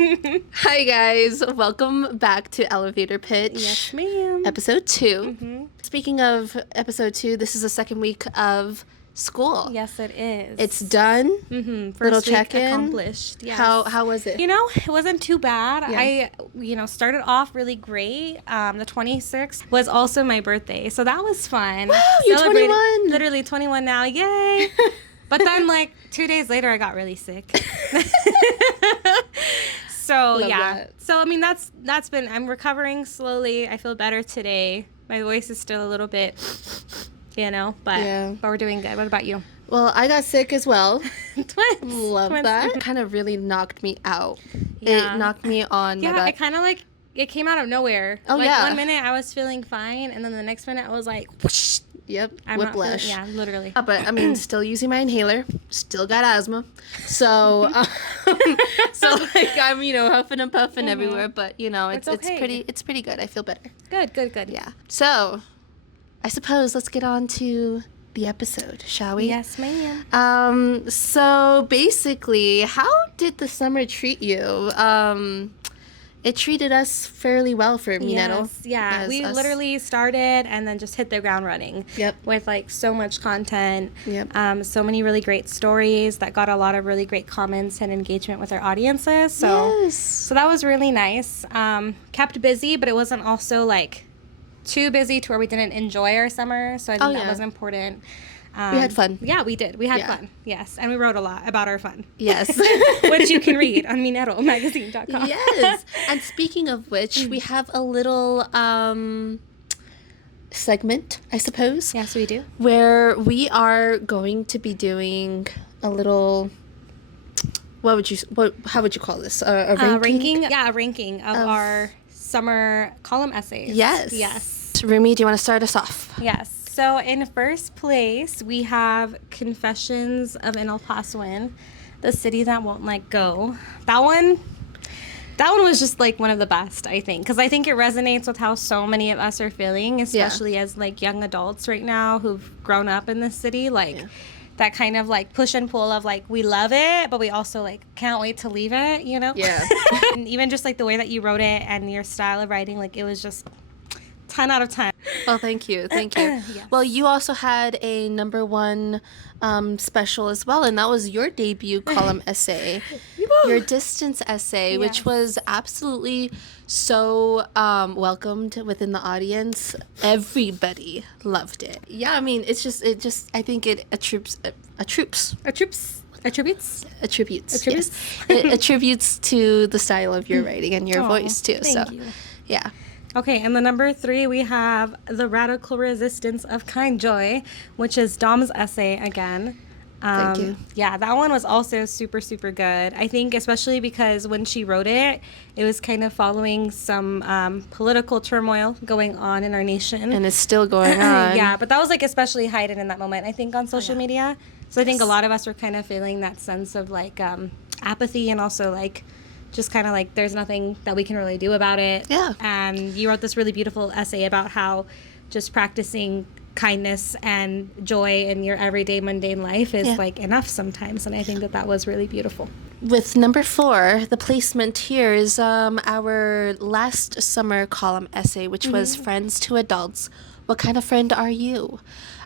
Hi guys, welcome back to Elevator Pitch. Yes, ma'am. Episode 2. Speaking of episode 2, this is the second week of school. Yes, it is. It's done. First Little week check-in. accomplished. Yes. How was it? It wasn't too bad. Yeah. I started off really great. The 26th was also my birthday, so that was fun. Wow, you're Celebrated- 21. Literally 21 now. Yay! But then, 2 days later, I got really sick. So Love yeah. that. So that's been. I'm recovering slowly. I feel better today. My voice is still a little bit, but we're doing good. What about you? Well, I got sick as well. Twins. Love Twins. that. It kind of really knocked me out. Yeah. It knocked me on my butt. It kind of it came out of nowhere. Oh, yeah. 1 minute I was feeling fine, and then the next minute I was like, whoosh. Yep, I'm not whiplash. feeling, literally. But I mean, still using my inhaler. Still got asthma. So, I'm huffing and puffing everywhere. But It's okay. it's pretty good. I feel better. Good. Yeah. So, I suppose let's get on to the episode, shall we? Yes, ma'am. So basically, how did the summer treat you? It treated us fairly well for Minero. Yes, yeah. We literally started and then just hit the ground running. Yep. With so much content. Yep. So many really great stories that got a lot of really great comments and engagement with our audiences. So that was really nice. Kept busy, but it wasn't also too busy to where we didn't enjoy our summer. So I think that was important. We had fun. Yeah, we did. We had fun. Yes. And we wrote a lot about our fun. Yes. Which you can read on MineroMagazine.com. Yes. And speaking of which, we have a little segment, I suppose. Yes, we do. Where we are going to be doing a little... how would you call this? A ranking? A ranking of our summer column essays. Yes. Rumi, do you want to start us off? Yes. So in first place, we have Confessions of an El Pasoan, the city that won't let go. That one was just one of the best, I think, because I think it resonates with how so many of us are feeling, especially as young adults right now who've grown up in this city. That kind of push and pull of we love it, but we also can't wait to leave it, Yeah. And even just the way that you wrote it and your style of writing, it was just 10 out of 10. Well, thank you. Yes. Well, you also had a number 1 special as well, and that was your debut column essay, your distance essay, which was absolutely so welcomed within the audience. Everybody loved it. Yeah, I mean, it just I think it attributes. Yes. It attributes to the style of your writing and your voice too. Thank you. Yeah. Okay, and the number 3, we have The Radical Resistance of Kind Joy, which is Dom's essay again. Thank you. Yeah, that one was also super, super good. I think especially because when she wrote it, it was kind of following some political turmoil going on in our nation. And it's still going on. Yeah, but that was especially heightened in that moment, I think, on social media. So I think a lot of us were kind of feeling that sense of apathy and also just kind of there's nothing that we can really do about it. Yeah. And you wrote this really beautiful essay about how just practicing kindness and joy in your everyday mundane life is enough sometimes. And I think that was really beautiful. With number 4, the placement here is our last summer column essay, which was Friends to Adults. What kind of friend are you?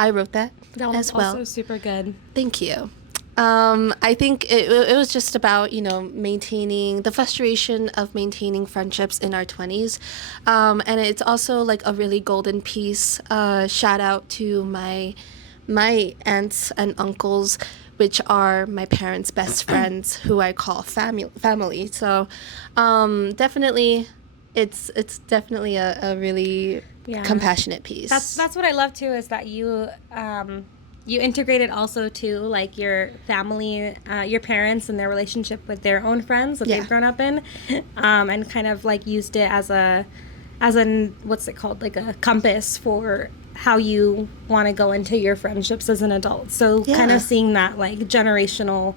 I wrote that as well. Also super good. Thank you. I think it was just about, maintaining the frustration of maintaining friendships in our 20s. And it's also a really golden piece. Shout out to my aunts and uncles, which are my parents' best friends, who I call family. So, definitely, it's definitely a really compassionate piece. That's what I love too, is that you integrated also to your family, your parents and their relationship with their own friends that they've grown up in, and kind of used it as a what's it called, a compass for how you want to go into your friendships as an adult. So kind of seeing that generational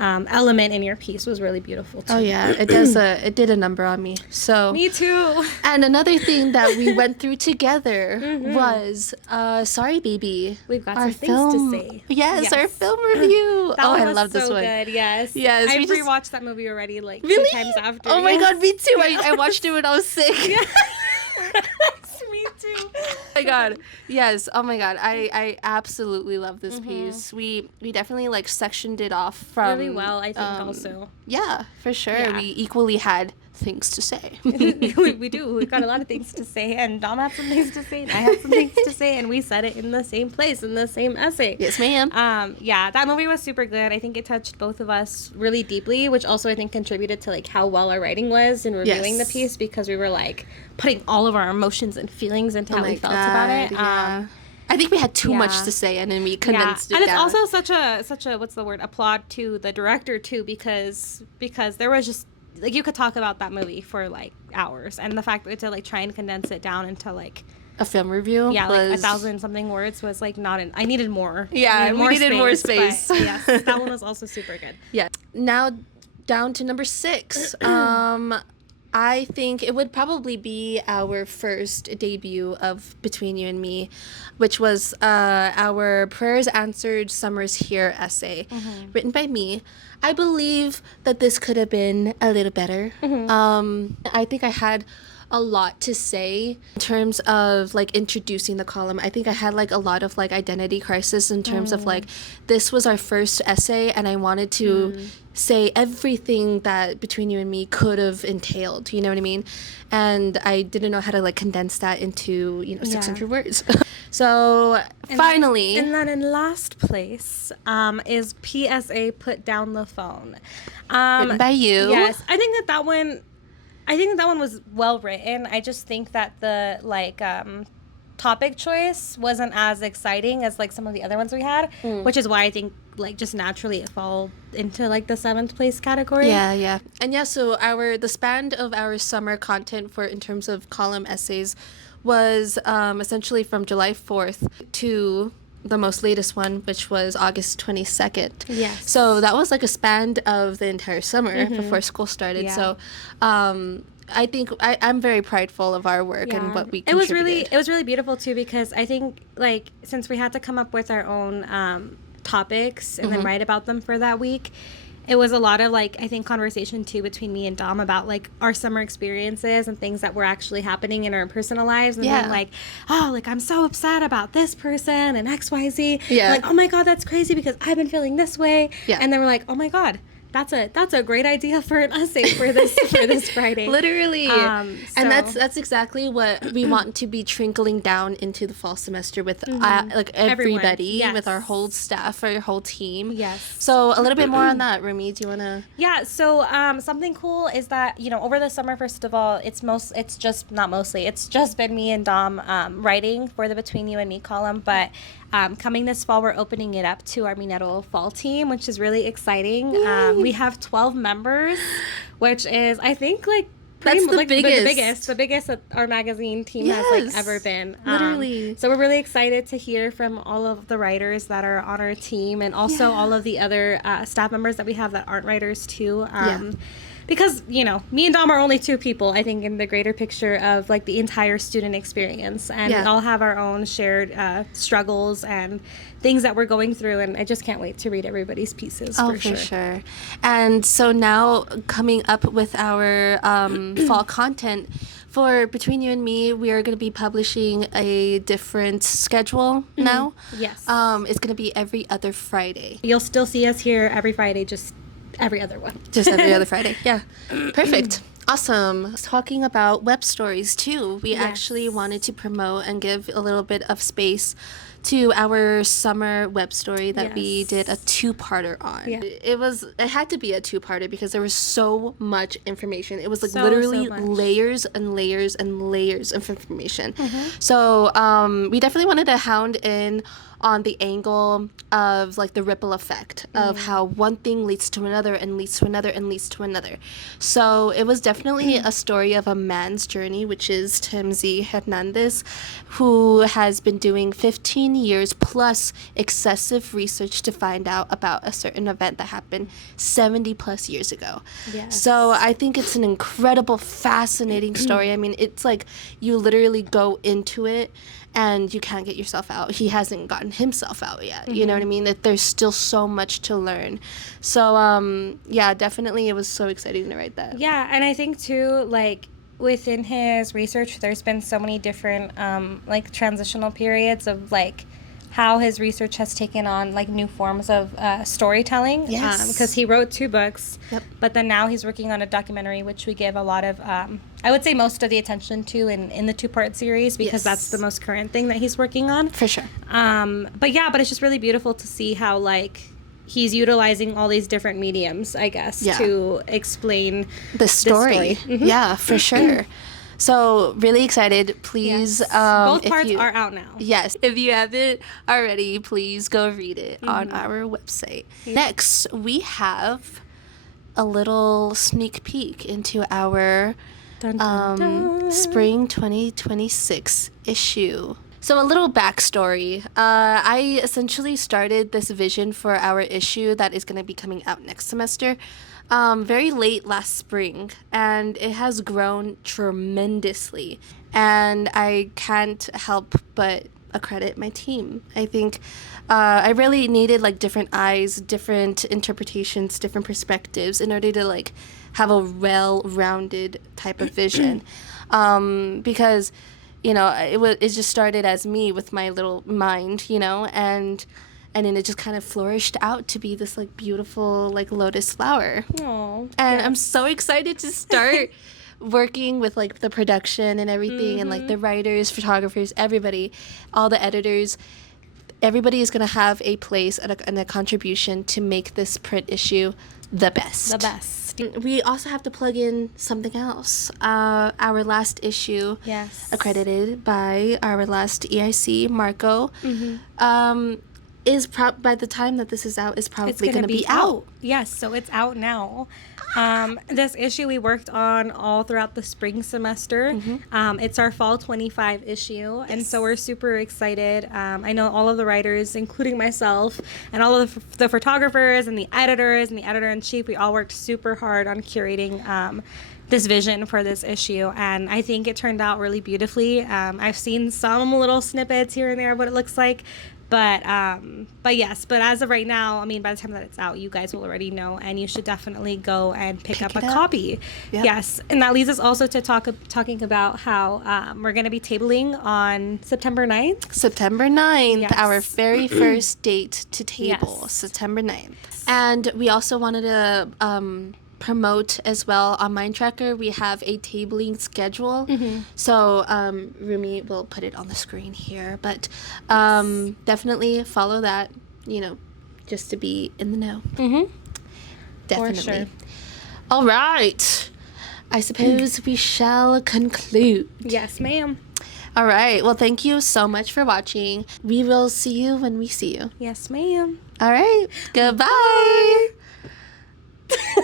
element in your piece was really beautiful too. Oh yeah, it did a number on me. So Me too. And another thing that we went through together was Sorry Baby. We've got our some things to say. Yes, our film review. That one I was love this so one. good. Yes. Yes, I we just- rewatched that movie already like Really? 2 times after. Oh my Yes. god, me too. I watched it when I was sick. Me too. Oh my god. Yes. Oh my god. I absolutely love this piece. We definitely like sectioned it off from Really well, I think also. Yeah, for sure. Yeah. We equally had things to say. we do. We've got a lot of things to say, and Dom had some things to say, and I had some things to say, and we said it in the same place, in the same essay. Yes, ma'am. Yeah, that movie was super good. I think it touched both of us really deeply, which also I think contributed to like how well our writing was in reviewing Yes. the piece, because we were like putting all of our emotions and feelings into how we felt about it. Yeah. I think we had too much yeah. to say, and then we condensed it and down. it's also such a what's the word, applaud to the director too, because there was just like you could talk about that movie for like hours, and the fact that to like try and condense it down into like a film review. like was... 1,000 something words was like not I needed more. Yeah, we needed more space. But, yes, that one was also super good. Yeah. Now down to number 6. I think it would probably be our first debut of Between You and Me, which was our Prayers Answered Summers Here essay, written by me. I believe that this could have been a little better. I think I had a lot to say in terms of like introducing the column. I think I had like a lot of like identity crisis in terms of like this was our first essay, and I wanted to say everything that Between You and Me could have entailed, you know what I mean? And I didn't know how to like condense that into 600 words. So finally, And then in last place is PSA Put Down the Phone. written by you. Yes, I think that one was well written. I just think that the like topic choice wasn't as exciting as like some of the other ones we had, which is why I think like just naturally it fall into like the 7th place category. Yeah. And yeah, so the span of our summer content for in terms of column essays was essentially from July 4th to the most latest one, which was August 22nd. Yes. So that was like a span of the entire summer before school started. Yeah. So I think I'm very prideful of our work and what we contributed. It was really beautiful too, because I think like since we had to come up with our own topics and then write about them for that week, it was a lot of like I think conversation too between me and Dom about like our summer experiences and things that were actually happening in our personal lives, and being like, oh, like I'm so upset about this person and XYZ. Yeah. Like, oh my god, that's crazy because I've been feeling this way. Yeah. And then we're like, oh my god, that's a great idea for an essay for this Friday. Literally. And so- that's exactly what we want to be trickling down into the fall semester with like everybody, Yes. with our whole staff, our whole team. Yes. So a little bit more on that, Rumi. Do you want to? Yeah, so something cool is that, over the summer, first of all, it's just been me and Dom writing for the Between You and Me column, but coming this fall, we're opening it up to our Minero Fall team, which is really exciting. We have 12 members, which is, I think, like, That's the like biggest. the biggest that our magazine team has Yes, like ever been. literally. So we're really excited to hear from all of the writers that are on our team, and also all of the other staff members that we have that aren't writers too. Because, me and Dom are only 2 people, I think, in the greater picture of like the entire student experience. And we all have our own shared struggles and things that we're going through. And I just can't wait to read everybody's pieces. Oh, for sure. And so now coming up with our fall content for Between You and Me, we are going to be publishing a different schedule now. Yes. It's going to be every other Friday. You'll still see us here every Friday, just every other one. Just every other Friday. Yeah. Perfect. Awesome. Talking about web stories too. We actually wanted to promote and give a little bit of space to our summer web story that we did a 2-parter on. Yeah. It had to be a 2-parter because there was so much information. It was like So literally much. layers and layers and layers of information. So we definitely wanted to hound in on the angle of like the ripple effect of how one thing leads to another and leads to another and leads to another. So it was definitely a story of a man's journey, which is Tim Z. Hernandez, who has been doing 15 15 years plus excessive research to find out about a certain event that happened 70 plus years ago. Yes. So I think it's an incredible, fascinating story. I mean, it's like you literally go into it and you can't get yourself out. He hasn't gotten himself out yet. You know what I mean? That there's still so much to learn. So, yeah, definitely it was so exciting to write that. Yeah, and I think too, like, within his research, there's been so many different, like, transitional periods of, like, how his research has taken on, like, new forms of storytelling. Yes. Because he wrote 2 books, Yep. but then now he's working on a documentary, which we give a lot of, I would say most of the attention to in the 2-part series, because Yes. that's the most current thing that he's working on. For sure. But yeah, but it's just really beautiful to see how, like, he's utilizing all these different mediums, I guess, Yeah. to explain The story. Mhm. Yeah, for sure. So really excited. Please, Yes. Both if parts you- are out now. Yes, if you haven't already, please go read it on our website. Next, we have a little sneak peek into our Dun, dun, dun. spring 2026 issue. So a little backstory. I essentially started this vision for our issue that is going to be coming out next semester very late last spring, and it has grown tremendously. And I can't help but accredit my team. I think I really needed like different eyes, different interpretations, different perspectives in order to like have a well-rounded type of vision. Because you know, it just started as me with my little mind, you know, and then it just kind of flourished out to be this like beautiful like lotus flower. Aw. And I'm so excited to start working with like the production and everything, and like the writers, photographers, everybody, all the editors. Everybody is going to have a place and a contribution to make this print issue the best. The best. We also have to plug in something else. Our last issue, Yes. accredited by our last EIC, Marco, is by the time that this is out, is probably going to be out. Yes, so it's out now. This issue we worked on all throughout the spring semester. It's our fall 25 issue, and so we're super excited. I know all of the writers, including myself, and all of the photographers and the editors and the editor-in-chief, we all worked super hard on curating this vision for this issue, and I think it turned out really beautifully. I've seen some little snippets here and there of what it looks like, but yes, but as of right now, I mean, by the time that it's out, you guys will already know, and you should definitely go and pick up a copy. Yep. Yes, and that leads us also to talking about how we're going to be tabling on September 9th. September 9th, Yes. our very first date to table, Yes. September 9th. And we also wanted to promote as well on Mind Tracker. We have a tabling schedule. So Rumi will put it on the screen here, but definitely follow that, you know, just to be in the know. Definitely. sure. All right. I suppose we shall conclude. Yes, ma'am. All right. Well, thank you so much for watching. We will see you when we see you. Yes, ma'am. All right. Goodbye.